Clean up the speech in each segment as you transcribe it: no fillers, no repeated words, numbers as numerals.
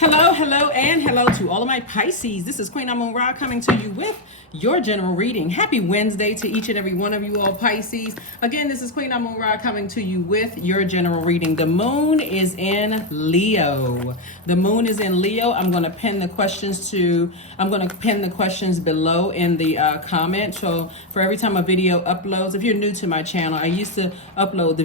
Hello, and hello to all of my Pisces. This is Queen Amun Ra coming to you with your general reading. Happy Wednesday to each and every one of you all Pisces. Again, this is Queen Amun Ra coming to you with your general reading. The moon is in Leo. The moon is in Leo. I'm going to pin the questions below in the comment. So for every time a video uploads, if you're new to my channel, I used to upload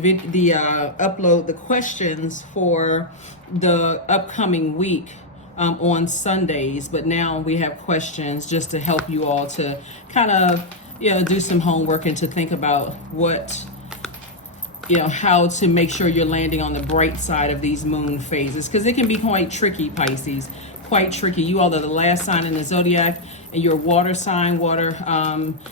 the questions for the upcoming week on Sundays, but now we have questions just to help you all to kind of do some homework and to think about what how to make sure you're landing on the bright side of these moon phases, because it can be quite tricky, Pisces. Quite tricky. You all are the last sign in the zodiac, and your water sign. Water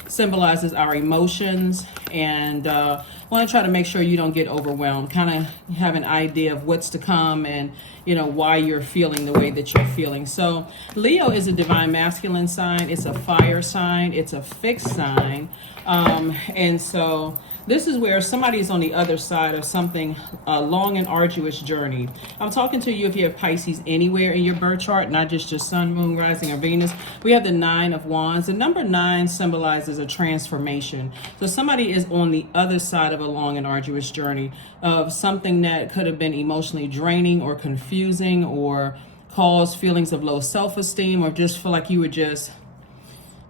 symbolizes our emotions, and want to try to make sure you don't get overwhelmed. Kind of have an idea of what's to come, and why you're feeling the way that you're feeling. So Leo is a divine masculine sign. It's a fire sign. It's a fixed sign, and so this is where somebody's on the other side of something, a long and arduous journey. I'm talking to you if you have Pisces anywhere in your birth chart, not just your sun, moon, rising, or Venus. We have the 9 of Wands. The number 9 symbolizes a transformation. So somebody is on the other side of a long and arduous journey of something that could have been emotionally draining or confusing or cause feelings of low self-esteem, or just feel like you were just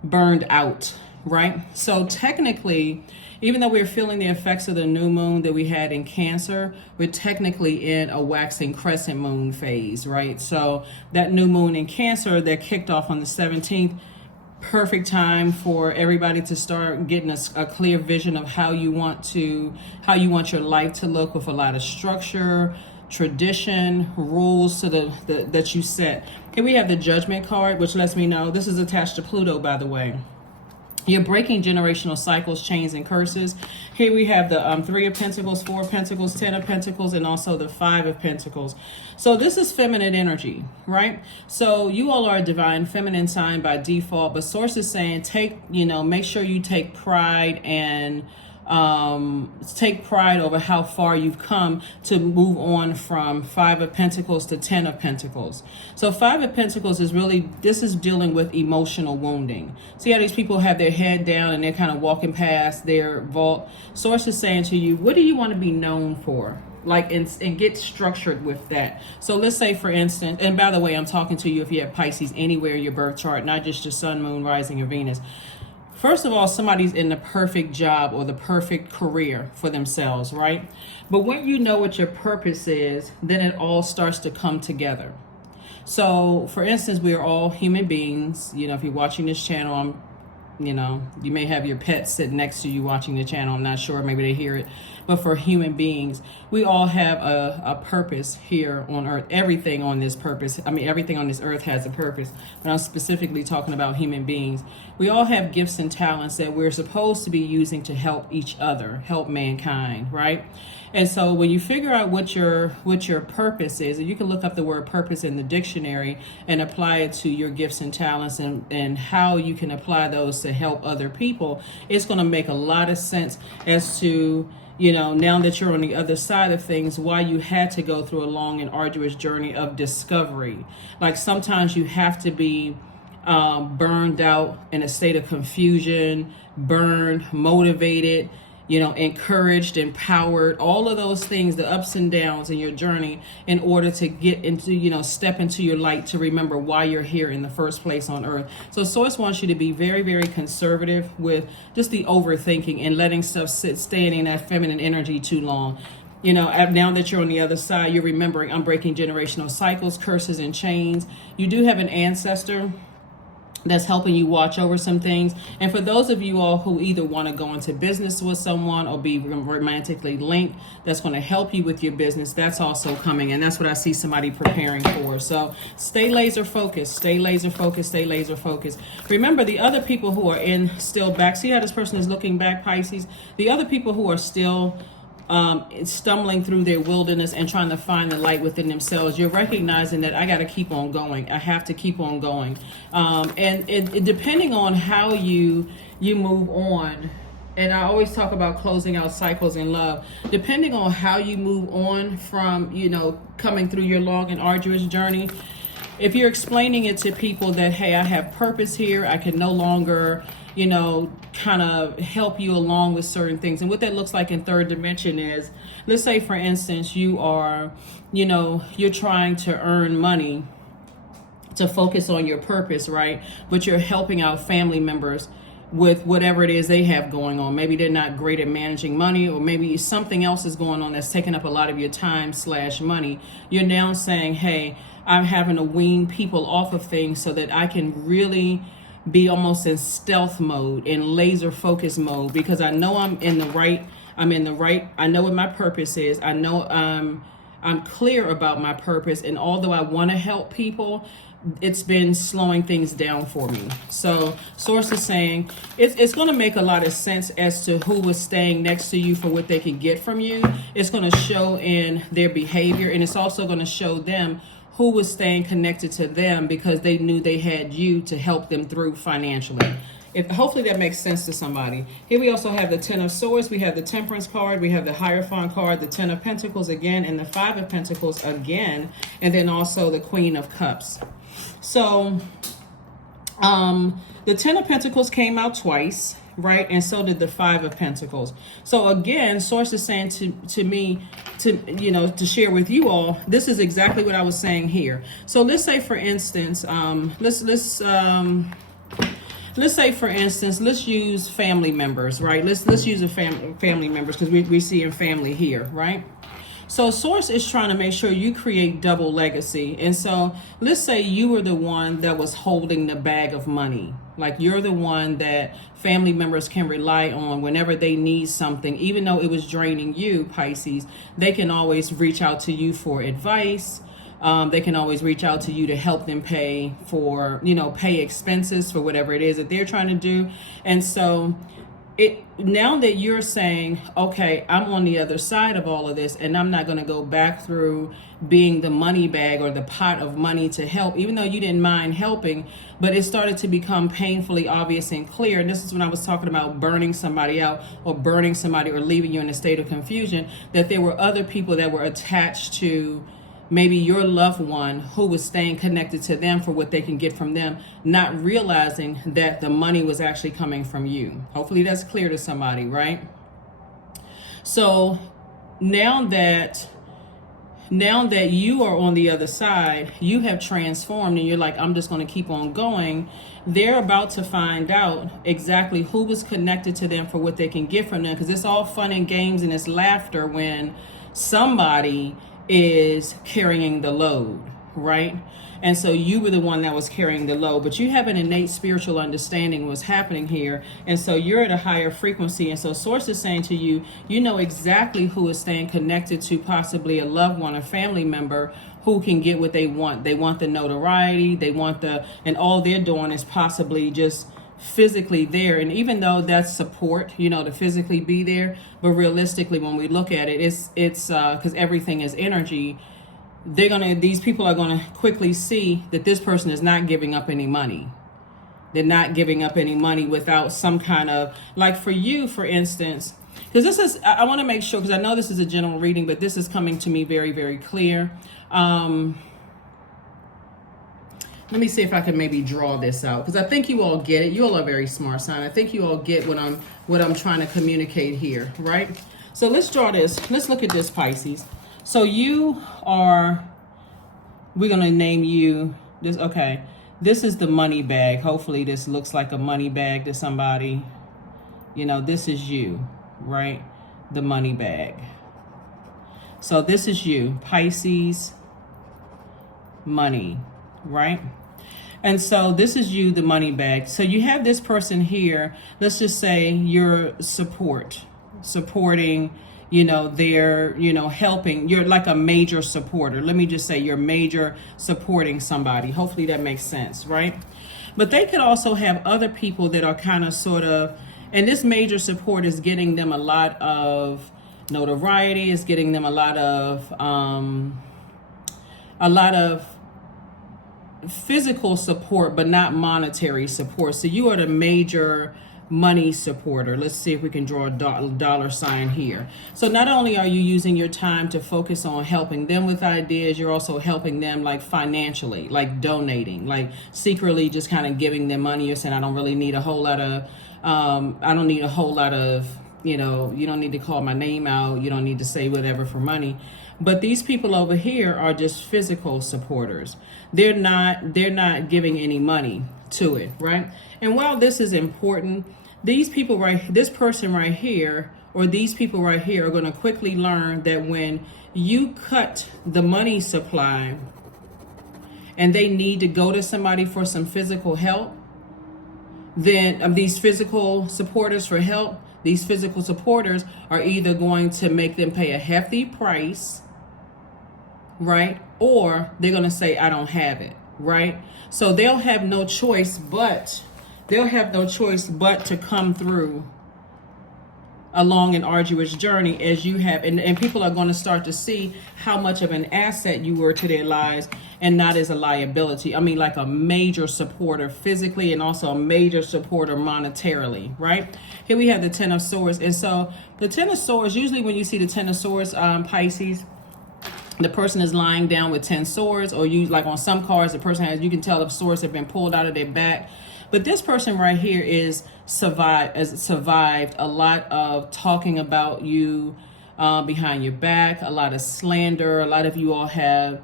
burned out, right? So technically, even though we're feeling the effects of the new moon that we had in Cancer, we're technically in a waxing crescent moon phase, right? So that new moon in Cancer that kicked off on the 17th, perfect time for everybody to start getting a clear vision of how you want your life to look, with a lot of structure, tradition, rules that you set. Here we have the Judgment card, which lets me know this is attached to Pluto, by the way. You're breaking generational cycles, chains, and curses. Here we have the 3 of Pentacles, 4 of Pentacles, 10 of Pentacles, and also the 5 of Pentacles. So this is feminine energy, right? So you all are a divine feminine sign by default, but source is saying make sure you take pride and take pride over how far you've come to move on from 5 of Pentacles to 10 of Pentacles. So 5 of Pentacles is this is dealing with emotional wounding. See how these people have their head down and they're kind of walking past their vault. Source is saying to you, what do you want to be known for? And get structured with that. So let's say, for instance, and by the way, I'm talking to you if you have Pisces anywhere in your birth chart, not just your sun, moon, rising, or Venus. First of all, somebody's in the perfect job or the perfect career for themselves, right? But when you know what your purpose is, then it all starts to come together. So, for instance, we are all human beings. If you're watching this channel, you may have your pet sit next to you watching the channel. I'm not sure. Maybe they hear it. But for human beings, we all have a purpose here on earth. Everything on this earth has a purpose. But I'm specifically talking about human beings. We all have gifts and talents that we're supposed to be using to help each other, help mankind, right? And so when you figure out what your purpose is, and you can look up the word purpose in the dictionary and apply it to your gifts and talents and how you can apply those to help other people, it's going to make a lot of sense as to, now that you're on the other side of things, why you had to go through a long and arduous journey of discovery. Like sometimes you have to be burned out, in a state of confusion, burned, motivated, encouraged, empowered, all of those things, the ups and downs in your journey, in order to get into, step into your light, to remember why you're here in the first place on earth. So Source wants you to be very, very conservative with just the overthinking and letting stuff staying in that feminine energy too long. Now that you're on the other side, you're remembering I'm breaking generational cycles, curses, and chains. You do have an ancestor that's helping you watch over some things. And for those of you all who either want to go into business with someone or be romantically linked, that's going to help you with your business, that's also coming. And that's what I see somebody preparing for. So stay laser focused, stay laser focused, stay laser focused. Remember, the other people who are still back, see how this person is looking back, Pisces? The other people who are still stumbling through their wilderness and trying to find the light within themselves, you're recognizing that I got to keep on going. I have to keep on going. And depending on how you move on, and I always talk about closing out cycles in love, depending on how you move on from, coming through your long and arduous journey, if you're explaining it to people that, hey, I have purpose here, I can no longer, you know, kind of help you along with certain things. And what that looks like in third dimension is, let's say, for instance, you are, you know, you're trying to earn money to focus on your purpose, right? But you're helping out family members with whatever it is they have going on. Maybe they're not great at managing money, or maybe something else is going on that's taking up a lot of your time / money. You're now saying, hey, I'm having to wean people off of things so that I can really be almost in stealth mode, in laser focus mode, because I know I'm in the right, I know what my purpose is. I know I'm clear about my purpose. And although I want to help people, it's been slowing things down for me. So source is saying it's going to make a lot of sense as to who was staying next to you for what they can get from you. It's going to show in their behavior, and it's also going to show them who was staying connected to them because they knew they had you to help them through financially. Hopefully that makes sense to somebody. Here we also have the 10 of Swords, we have the Temperance card, we have the Hierophant card, the 10 of Pentacles again, and the 5 of Pentacles again, and then also the Queen of Cups. So the 10 of Pentacles came out twice, right? And so did the 5 of Pentacles. So again, source is saying to me, to share with you all, this is exactly what I was saying here. So let's say, for instance, let's say, for instance, let's use family members, right? Let's use family members, because we see in family here, right? So source is trying to make sure you create double legacy. And so let's say you were the one that was holding the bag of money. Like, you're the one that family members can rely on whenever they need something. Even though it was draining you, Pisces, they can always reach out to you for advice. They can always reach out to you to help them pay for, pay expenses for whatever it is that they're trying to do. And so now that you're saying, okay, I'm on the other side of all of this, and I'm not going to go back through being the money bag or the pot of money to help, even though you didn't mind helping, but it started to become painfully obvious and clear. And this is when I was talking about burning somebody out, or burning somebody, or leaving you in a state of confusion, that there were other people that were attached to maybe your loved one who was staying connected to them for what they can get from them, not realizing that the money was actually coming from you. Hopefully that's clear to somebody, right? So now that you are on the other side, you have transformed, and you're like, I'm just going to keep on going. They're about to find out exactly who was connected to them for what they can get from them, because it's all fun and games and it's laughter when somebody is carrying the load, right? And so you were the one that was carrying the load, but you have an innate spiritual understanding what's happening here. And so you're at a higher frequency. And so source is saying to you, you know exactly who is staying connected to possibly a loved one, a family member who can get what they want. They want the notoriety, and all they're doing is possibly just physically there. And even though that's support, to physically be there, but realistically, when we look at it, it's because everything is energy. These people are gonna quickly see that this person is not giving up any money. They're not giving up any money without some kind of, like, for you, for instance, because this is, I want to make sure, because I know this is a general reading, but this is coming to me very, very clear. Let me see if I can maybe draw this out, because I think you all get it. You all are very smart, sign. I think you all get what I'm trying to communicate here, right? So let's draw this. Let's look at this, Pisces. So we're going to name you this. Okay. This is the money bag. Hopefully this looks like a money bag to somebody. This is you, right? The money bag. So this is you, Pisces, money, right? And so this is you, the money bag. So you have this person here. Let's just say you're supporting, they're, helping. You're like a major supporter. Let me just say you're major supporting somebody. Hopefully that makes sense, right? But they could also have other people that are kind of sort of, and this major support is getting them a lot of notoriety, is getting them a lot of physical support, but not monetary support. So you are the major money supporter. Let's see if we can draw a dollar sign here. So not only are you using your time to focus on helping them with ideas, you're also helping them like financially, like donating, like secretly just kind of giving them money. You're saying, I don't really need a whole lot of, I don't need a whole lot of, you know, you don't need to call my name out. You don't need to say whatever for money. But these people over here are just physical supporters. They're not giving any money to it, right? And while this is important, these people this person right here, or these people right here are going to quickly learn that when you cut the money supply and they need to go to somebody for some physical help, then these physical supporters for help, these physical supporters are either going to make them pay a hefty price, right? Or they're going to say, I don't have it, right? So they'll have no choice but to come through a long and arduous journey as you have. And people are going to start to see how much of an asset you were to their lives and not as a liability. I mean, like a major supporter physically and also a major supporter monetarily, right? Here we have the Ten of Swords. And so the Ten of Swords, usually when you see the Ten of Swords, Pisces, the person is lying down with 10 swords, or you like on some cards, the person has, you can tell the swords have been pulled out of their back. But this person right here has survived a lot of talking about you behind your back, a lot of slander. A lot of you all have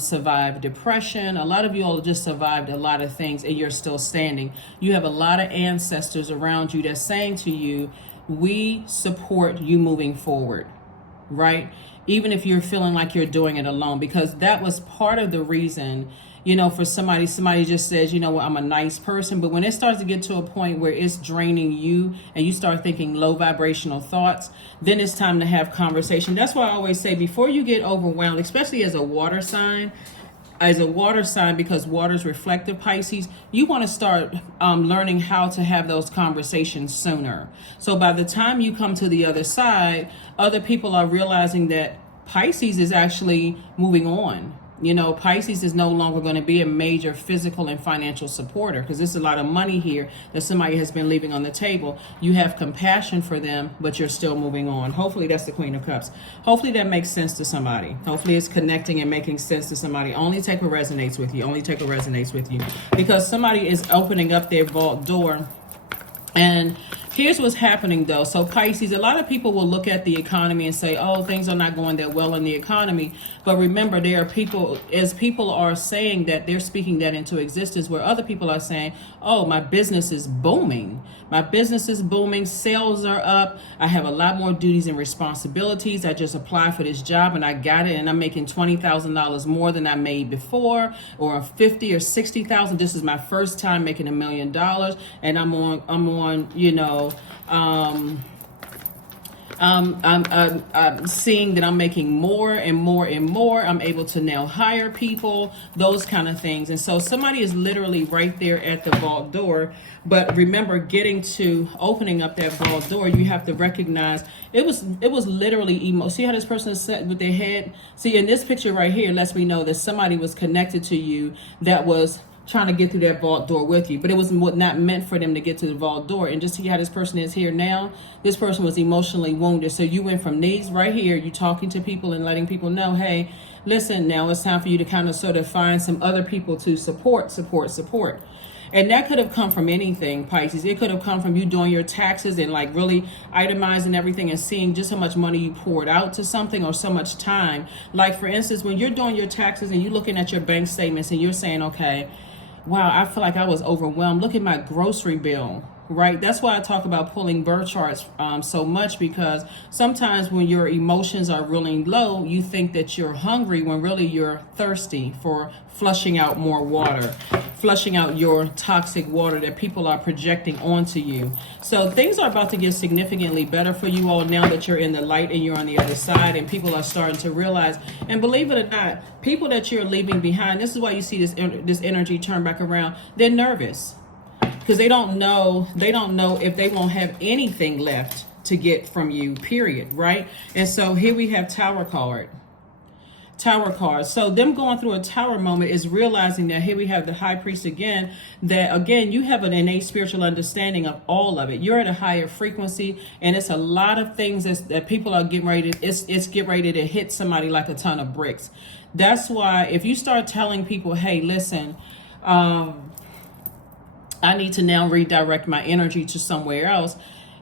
survived depression. A lot of you all just survived a lot of things, and you're still standing. You have a lot of ancestors around you that's saying to you, we support you moving forward, right? Even if you're feeling like you're doing it alone, because that was part of the reason, you know, for somebody just says, you know what, I'm a nice person. But when it starts to get to a point where it's draining you and you start thinking low vibrational thoughts, then it's time to have conversation. That's why I always say, before you get overwhelmed, especially as a water sign, because water is reflective, Pisces, you want to start learning how to have those conversations sooner. So by the time you come to the other side, other people are realizing that Pisces is actually moving on. You know, Pisces is no longer going to be a major physical and financial supporter, because there's a lot of money here that somebody has been leaving on the table. You have compassion for them, but you're still moving on. Hopefully that's the Queen of Cups. Hopefully that makes sense to somebody. Hopefully it's connecting and making sense to somebody. Only take what resonates with you. Only take what resonates with you. Because somebody is opening up their vault door. And here's what's happening though. So Pisces, a lot of people will look at the economy and say, oh, things are not going that well in the economy. But remember, there are people, as people are saying that, they're speaking that into existence, where other people are saying, oh, my business is booming. My business is booming. Sales are up. I have a lot more duties and responsibilities. I just applied for this job and I got it, and I'm making $20,000 more than I made before, or 50 or 60,000. This is my first time making $1 million, and I'm on, you know, I'm seeing that I'm making more and more and more. I'm able to now hire people, those kind of things. And so somebody is literally right there at the vault door. But remember, getting to opening up that vault door, you have to recognize it was literally emo. See how this person is set with their head? See, in this picture right here lets me know that somebody was connected to you that was trying to get through that vault door with you, but it was not meant for them to get to the vault door. And just see how this person is here now. This person was emotionally wounded. So you went from these right here, you talking to people and letting people know, hey, listen, now it's time for you to kind of sort of find some other people to support. And that could have come from anything, Pisces. It could have come from you doing your taxes and like really itemizing everything and seeing just how much money you poured out to something, or so much time. Like for instance, when you're doing your taxes and you're looking at your bank statements and you're saying, okay, wow, I feel like I was overwhelmed. Look at my grocery bill, right? That's why I talk about pulling birth charts so much, because sometimes when your emotions are really low, you think that you're hungry when really you're thirsty for flushing out more water, flushing out your toxic water that people are projecting onto you. So things are about to get significantly better for you all now that you're in the light and you're on the other side, and people are starting to realize, and believe it or not, people that you're leaving behind, this is why you see this energy turn back around. They're nervous because they don't know if they won't have anything left to get from you, period, right? And so here we have Tower card. Tower card. So them going through a tower moment is realizing that here we have the high priest again, that again, you have an innate spiritual understanding of all of it. You're at a higher frequency, and it's a lot of things that people are getting ready to, it's get ready to hit somebody like a ton of bricks. That's why if you start telling people, hey, listen, I need to now redirect my energy to somewhere else,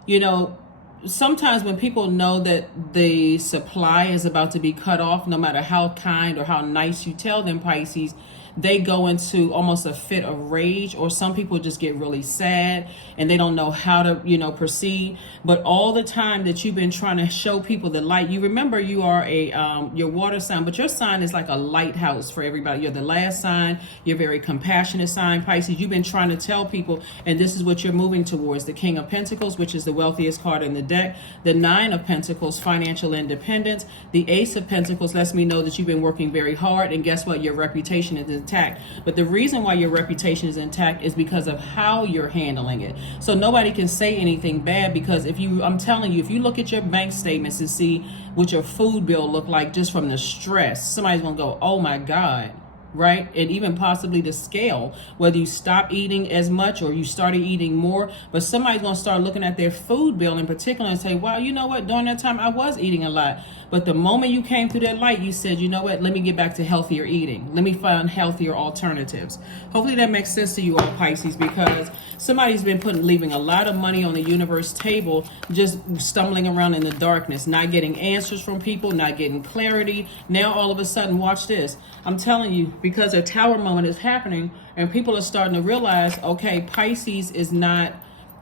you know, sometimes when people know that the supply is about to be cut off, no matter how kind or how nice you tell them, Pisces, they go into almost a fit of rage, or some people just get really sad and they don't know how to, you know, proceed. But all the time that you've been trying to show people the light, you remember you are a your water sign, but your sign is like a lighthouse for everybody. You're the last sign. You're a very compassionate sign, Pisces. You've been trying to tell people, and this is what you're moving towards: the King of Pentacles, which is the wealthiest card in the deck; the Nine of Pentacles, financial independence; the Ace of Pentacles lets me know that you've been working very hard, and guess what? Your reputation is intact. But the reason why your reputation is intact is because of how you're handling it. So nobody can say anything bad, because if you, I'm telling you, if you look at your bank statements and see what your food bill look like just from the stress, somebody's gonna go, oh my God, right? And even possibly the scale, whether you stop eating as much or you started eating more, but somebody's gonna start looking at their food bill in particular and say, wow, you know what, during that time I was eating a lot. But the moment you came through that light, you said, you know what, let me get back to healthier eating. Let me find healthier alternatives. Hopefully that makes sense to you all, Pisces, because somebody's been leaving a lot of money on the universe table, just stumbling around in the darkness, not getting answers from people, not getting clarity. Now all of a sudden, watch this. I'm telling you, because a tower moment is happening and people are starting to realize, okay, Pisces is not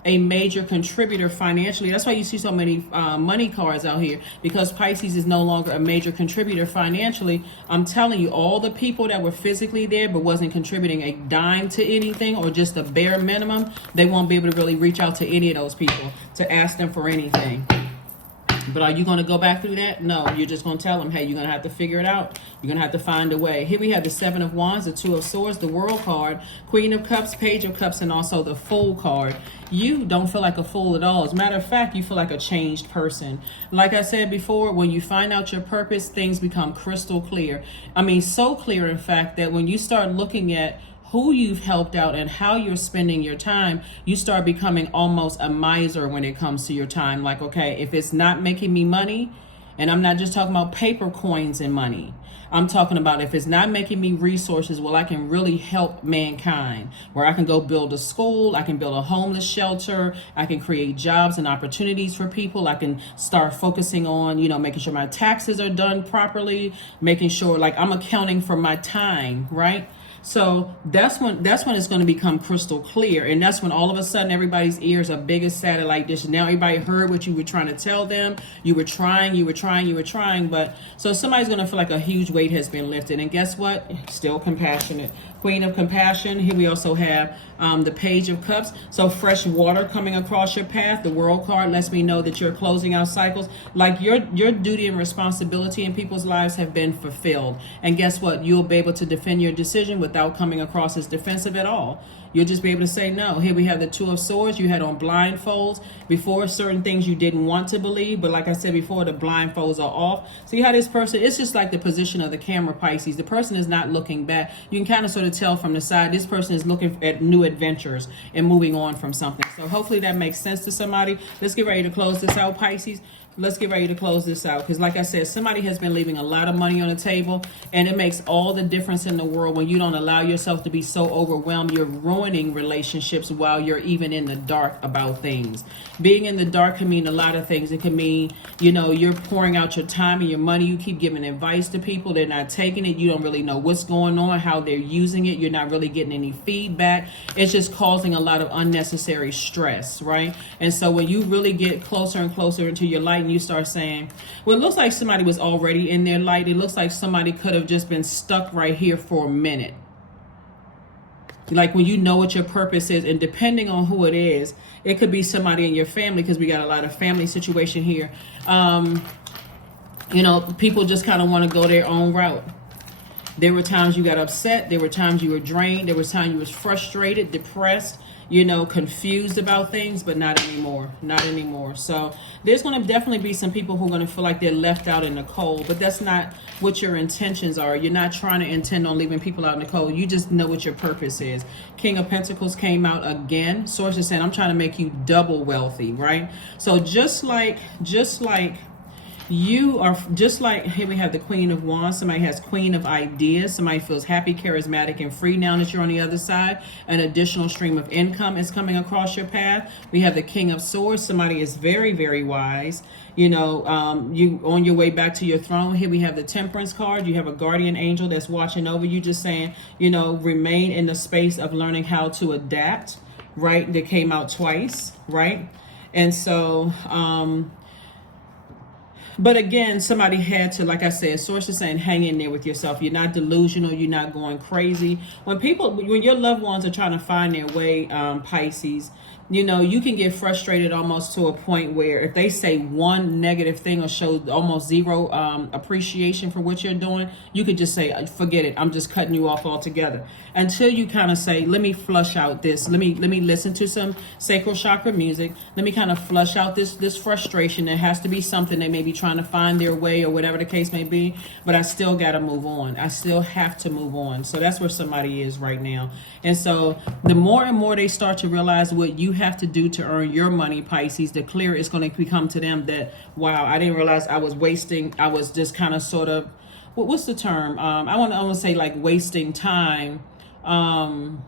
a major contributor financially. That's why you see so many money cards out here, because Pisces is no longer a major contributor financially. I'm telling you, all the people that were physically there but wasn't contributing a dime to anything, or just a bare minimum, they won't be able to really reach out to any of those people to ask them for anything. But are you going to go back through that? No, you're just going to tell them, hey, you're going to have to figure it out. You're going to have to find a way. Here we have the Seven of Wands, the Two of Swords, the World card, Queen of Cups, Page of Cups, and also the Fool card. You don't feel like a fool at all. As a matter of fact, you feel like a changed person. Like I said before, when you find out your purpose, things become crystal clear. I mean, so clear, in fact, that when you start looking at who you've helped out and how you're spending your time, you start becoming almost a miser when it comes to your time. Like, okay, if it's not making me money, and I'm not just talking about paper coins and money, I'm talking about if it's not making me resources, well, I can really help mankind, where I can go build a school, I can build a homeless shelter, I can create jobs and opportunities for people, I can start focusing on, you know, making sure my taxes are done properly, making sure like I'm accounting for my time, right? So that's when it's going to become crystal clear. And that's when all of a sudden everybody's ears are big as satellite dishes. Now everybody heard what you were trying to tell them. You were trying. But so somebody's going to feel like a huge weight has been lifted. And guess what? Still compassionate. Queen of Compassion. Here we also have the Page of Cups. So fresh water coming across your path. The World card lets me know that you're closing out cycles. Like your duty and responsibility in people's lives have been fulfilled. And guess what? You'll be able to defend your decision without coming across as defensive at all. You'll just be able to say no. Here we have the Two of Swords. You had on blindfolds before, certain things you didn't want to believe. But like I said before, the blindfolds are off. See how this person, it's just like the position of the camera, Pisces. The person is not looking back. You can kind of sort of tell from the side, this person is looking at new adventures and moving on from something. So hopefully that makes sense to somebody. Let's get ready to close this out, Pisces. Let's get ready to close this out, because like I said, somebody has been leaving a lot of money on the table, and it makes all the difference in the world when you don't allow yourself to be so overwhelmed. You're ruining relationships while you're even in the dark about things. Being in the dark can mean a lot of things. It can mean, you know, you're pouring out your time and your money. You keep giving advice to people. They're not taking it. You don't really know what's going on, how they're using it. You're not really getting any feedback. It's just causing a lot of unnecessary stress, right? And so when you really get closer and closer into your light, and you start saying, well, it looks like somebody was already in their light. It looks like somebody could have just been stuck right here for a minute. Like when you know what your purpose is, and depending on who it is, it could be somebody in your family, because we got a lot of family situation here. You know, people just kind of want to go their own route. There were times you got upset. There were times you were drained. There was times you was frustrated, depressed. you know, confused about things, but not anymore. Not anymore. So there's going to definitely be some people who are going to feel like they're left out in the cold, but that's not what your intentions are. You're not trying to intend on leaving people out in the cold. You just know what your purpose is. King of Pentacles came out again. Source is saying, I'm trying to make you double wealthy, right? So just like you are, just like here we have the Queen of Wands. Somebody has Queen of Ideas. Somebody feels happy, charismatic, and free now that you're on the other side. An additional stream of income is coming across your path. We have the King of Swords. Somebody is very, very wise. You know, you on your way back to your throne. Here we have the Temperance card. You have a guardian angel that's watching over you, just saying, you know, remain in the space of learning how to adapt, right? That came out twice, right? And so, but again, somebody had to, like I said, source is saying, hang in there with yourself. You're not delusional. You're not going crazy. When your loved ones are trying to find their way, Pisces, you know, you can get frustrated almost to a point where if they say one negative thing or show almost zero appreciation for what you're doing, you could just say, forget it. I'm just cutting you off altogether. Until you kind of say, let me flush out this. Let me listen to some sacral chakra music. Let me kind of flush out this frustration. There has to be something they may be trying to find their way or whatever the case may be. But I still got to move on. I still have to move on. So that's where somebody is right now. And so the more and more they start to realize what you have to do to earn your money, Pisces, the clearer it's going to become to them that, wow, I didn't realize I was wasting. I was just kind of sort of, what's the term? I want to say like wasting time. Well,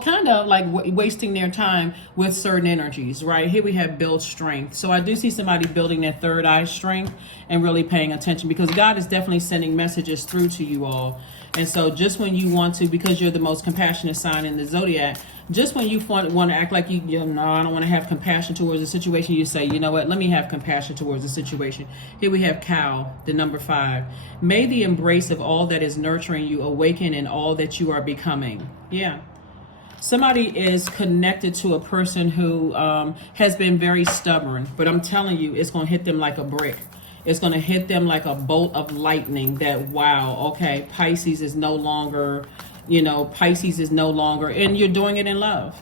kind of like wasting their time with certain energies, right? Here we have build strength. So I do see somebody building their third eye strength and really paying attention, because God is definitely sending messages through to you all. And so just when you want to, because you're the most compassionate sign in the Zodiac, just when you want to act like you know, I don't want to have compassion towards a situation, you say, you know what, let me have compassion towards the situation. Here we have cow, the number 5. May the embrace of all that is nurturing you awaken in all that you are becoming. Yeah. Somebody is connected to a person who has been very stubborn, but I'm telling you, it's going to hit them like a brick. It's going to hit them like a bolt of lightning that, wow, okay, Pisces is no longer, and you're doing it in love.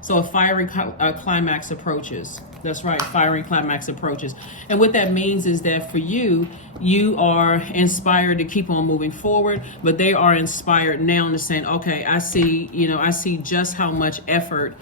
So a fiery climax approaches. That's right, fiery climax approaches. And what that means is that for you, you are inspired to keep on moving forward, but they are inspired now to saying, okay, I see just how much effort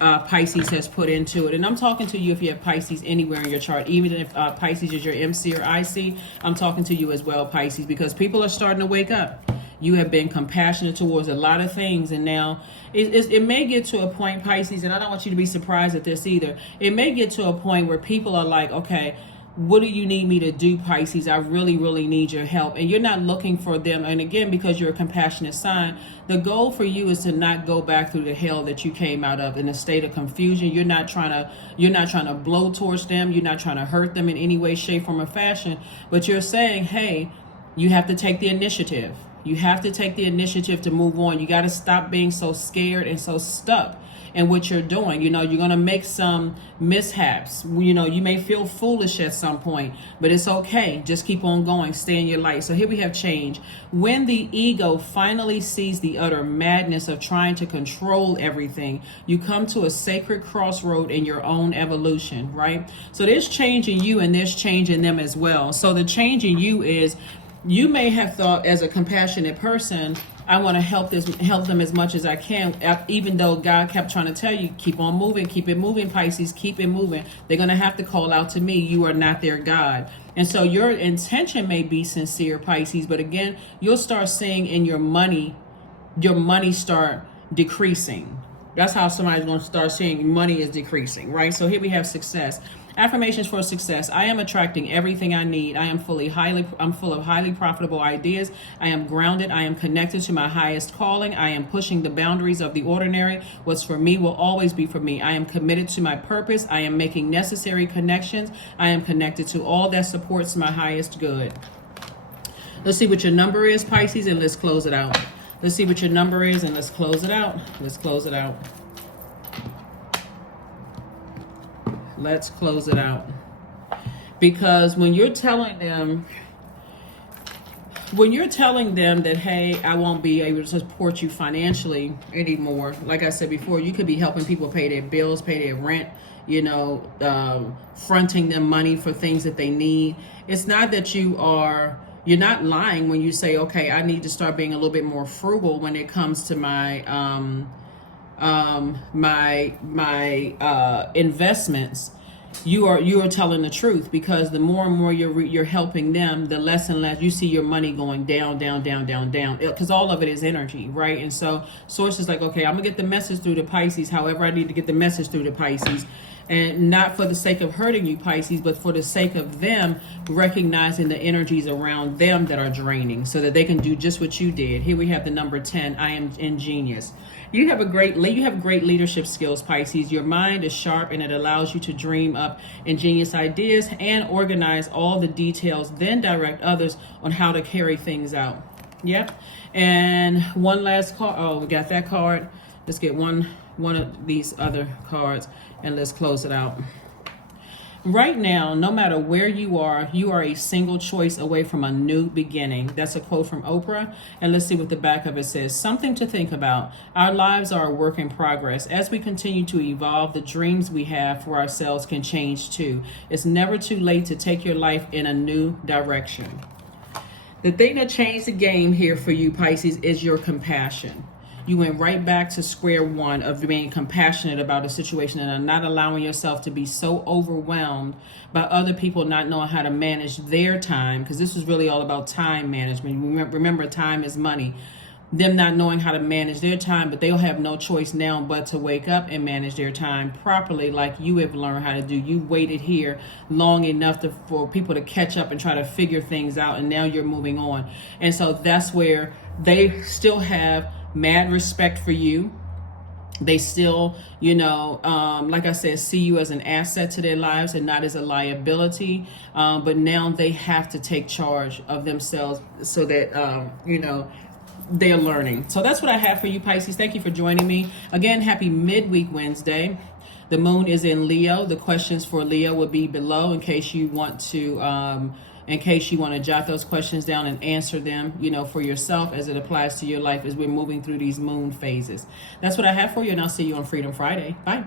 Pisces has put into it. And I'm talking to you if you have Pisces anywhere in your chart, even if Pisces is your MC or IC, I'm talking to you as well, Pisces, because people are starting to wake up. You have been compassionate towards a lot of things, and now it may get to a point, Pisces, and I don't want you to be surprised at this either. It may get to a point where people are like, okay, what do you need me to do, Pisces? I really, really need your help. And you're not looking for them. And again, because you're a compassionate sign, the goal for you is to not go back through the hell that you came out of in a state of confusion. You're not trying to blow towards them. You're not trying to hurt them in any way, shape, form, or fashion. But you're saying, hey, you have to take the initiative. You have to take the initiative to move on. You got to stop being so scared and so stuck in what you're doing. You're going to make some mishaps. You may feel foolish at some point, but it's okay. Just keep on going. Stay in your light. So here we have change. When the ego finally sees the utter madness of trying to control everything, you come to a sacred crossroad in your own evolution, right? So there's change in you and there's change in them as well. So the change in you is, you may have thought as a compassionate person, I want to help them as much as I can, even though God kept trying to tell you, keep on moving, keep it moving, Pisces, keep it moving. They're going to have to call out to me. You are not their God. And so your intention may be sincere, Pisces, but again, you'll start seeing in your money start decreasing. That's how somebody's going to start seeing money is decreasing, right? So here we have success. Affirmations for success. I am attracting everything I need. I'm full of highly profitable ideas. I am grounded. I am connected to my highest calling. I am pushing the boundaries of the ordinary. What's for me will always be for me. I am committed to my purpose. I am making necessary connections. I am connected to all that supports my highest good. Let's see what your number is, Pisces, and let's close it out. Let's see what your number is, and let's close it out. Let's close it out. Let's close it out. Because when you're telling them, when you're telling them that, hey, I won't be able to support you financially anymore, like I said before, you could be helping people pay their bills, pay their rent, fronting them money for things that they need. It's not that you're not lying when you say, okay, I need to start being a little bit more frugal when it comes to my investments. You are telling the truth, because the more and more you're helping them, the less and less you see your money going down, because all of it is energy, right? And so source is like, okay, I'm gonna get the message through to Pisces however I need to get the message through to Pisces, and not for the sake of hurting you, Pisces, but for the sake of them recognizing the energies around them that are draining, so that they can do just what you did. Here we have the number 10. I am ingenious. You have great leadership skills, Pisces. Your mind is sharp, and it allows you to dream up ingenious ideas and organize all the details, then direct others on how to carry things out. Yep. And one last card. Oh, we got that card. Let's get one of these other cards, and let's close it out. Right now, no matter where you are a single choice away from a new beginning. That's a quote from Oprah. And let's see what the back of it says. Something to think about. Our lives are a work in progress. As we continue to evolve, the dreams we have for ourselves can change too. It's never too late to take your life in a new direction. The thing that changed the game here for you, Pisces, is your compassion. You went right back to square one of being compassionate about a situation and not allowing yourself to be so overwhelmed by other people not knowing how to manage their time, because this is really all about time management. Remember, time is money. Them not knowing how to manage their time, but they'll have no choice now but to wake up and manage their time properly, like you have learned how to do. You waited here long enough for people to catch up and try to figure things out, and now you're moving on. And so that's where they still have mad respect for you. They still, like I said, see you as an asset to their lives and not as a liability. But now they have to take charge of themselves so that, they're learning. So that's what I have for you, Pisces. Thank you for joining me. Again, happy midweek Wednesday. The moon is in Leo. The questions for Leo will be below in case you want to jot those questions down and answer them, for yourself as it applies to your life as we're moving through these moon phases. That's what I have for you, and I'll see you on Freedom Friday. Bye.